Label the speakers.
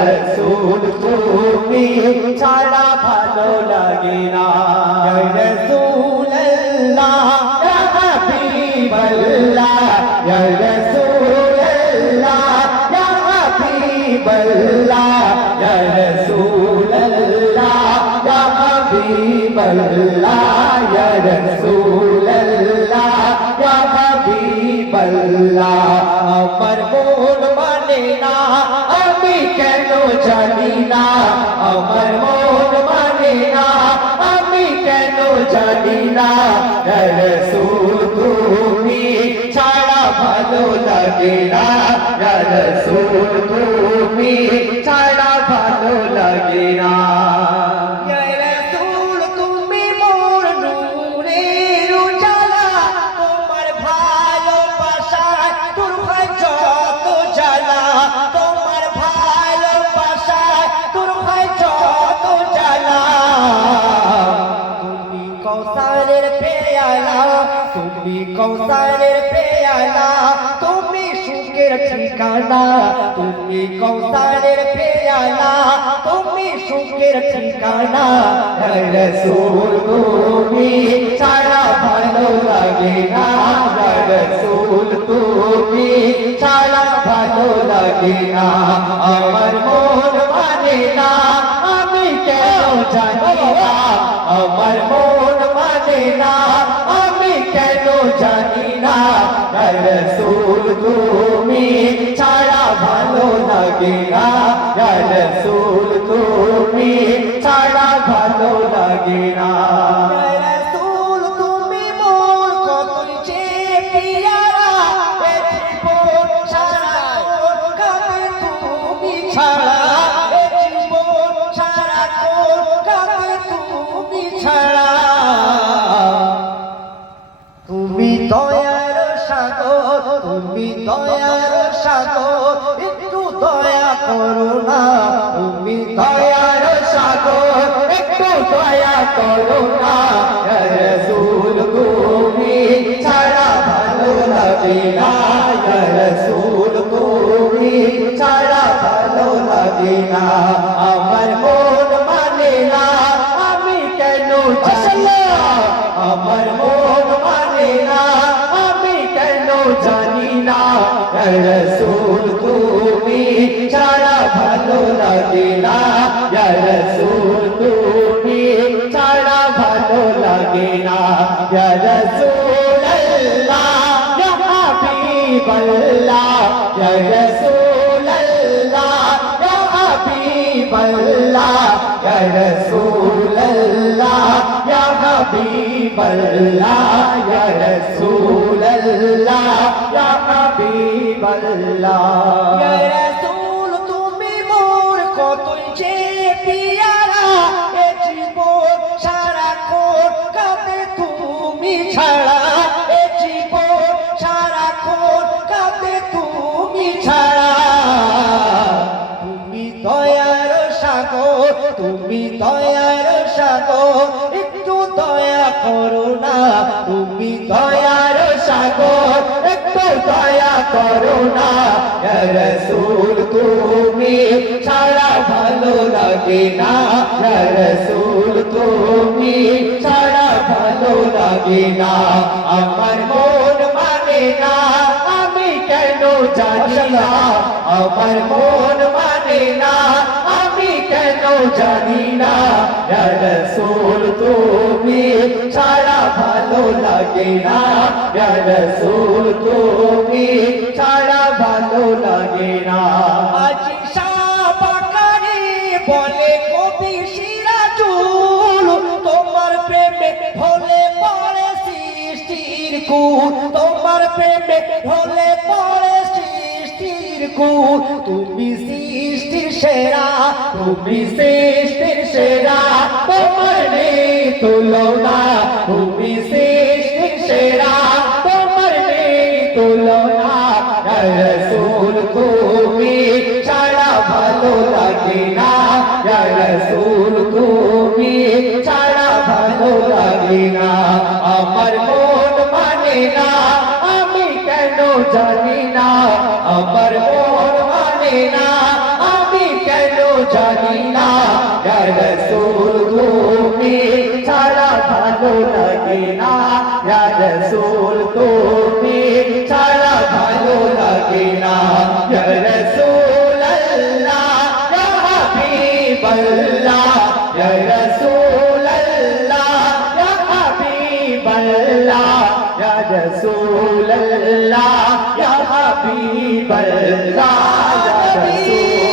Speaker 1: রসুল তুমি ছাড়া ভালো লাগে না রসুল হাবিবাল্লাহ রসুল্লাহ হাবিবাল্লাহ রসুল্লাহ হাবিবাল্লাহ রসুল্লাহ আমার মন মানে না, আমি কেন জানি না। রসুল, তুমি ছাড়া ভালো লাগে না। রসুল, তুমি ছাড়া ভালো লাগে না। কৌসারের পেয়ালা তুমি সুখের ঠিকানা তুমি কৌসারের পেয়ালা তুমি সুখের ঠিকানা রসুল তুমি ছাড়া ভালো লাগে না রসুল তুমি ছাড়া ভালো লাগে না আমার মন মানে না আমি কেন জানি না আমার মন মানে রসুল তুমি ছাড়া ভালো লাগে না? রসুল তুমি ছাড়া ভালো লাগে না। তুমি মোর সাগর, তুমি দয়ার সাগর, একটু দয়া করো না তুমি দয়ার সাগর, একটু দয়া করো না রসুল, তুমি ছাড়া ভালো লাগে না। রসুল, তুমি ছাড়া ভালো লাগে না। জানি না রসুল তুমি ছাড়া ভালো লাগে না। রসুল তুমি ছাড়া ভালো লাগে না। রসুল আল্লাহ হাবিব আল্লাহ রসুল রসুল حبيب الله يا رسول الله يا حبيب الله يا رسول তুমি মোর কতই যে পিয়ারা এ জীবন সারা কোট কাতে তুমি ছাড়া এ জীবন সারা কোট কাতে তুমি ছাড়া তুমি দয়ার সাগর তুমি দয়ার সাগর তুমি দয়ার সাগর, একটু দয়া করো না। রসুল, তুমি ছাড়া ভালো লাগে না। রসুল, তুমি ছাড়া ভালো লাগে না। আমার মন মানে না, আমি কেন জানি না। আমার মন মানে না, আমি কেন জানি না। রসুল, তুমি ভালো লাগে না। রসুল, তুমি ছাড়া ভালো লাগে না। আজ সাবাকারে বলে কবি সিরাজুল, তোমার প্রেমে হলে পড়ে সৃষ্টির কুল, তোমার প্রেমে হলে পরে কুল তুমি সৃষ্টির সেরা তুমি সৃষ্টির সেরা তোমার নেই তুলনা তুমি সৃষ্টির সেরা। জানি না আমি কেন জানি না রাসূল তুমি ছাড়া ভালো লাগে না। রাসূল তুমি ছাড়া ভালো লাগে না। রাসূল আল্লাহ হাবিব আল্লাহ রাসূল আল্লাহ হাবিব আল্লাহ رسول اللہ یا حبیب اللہ رسول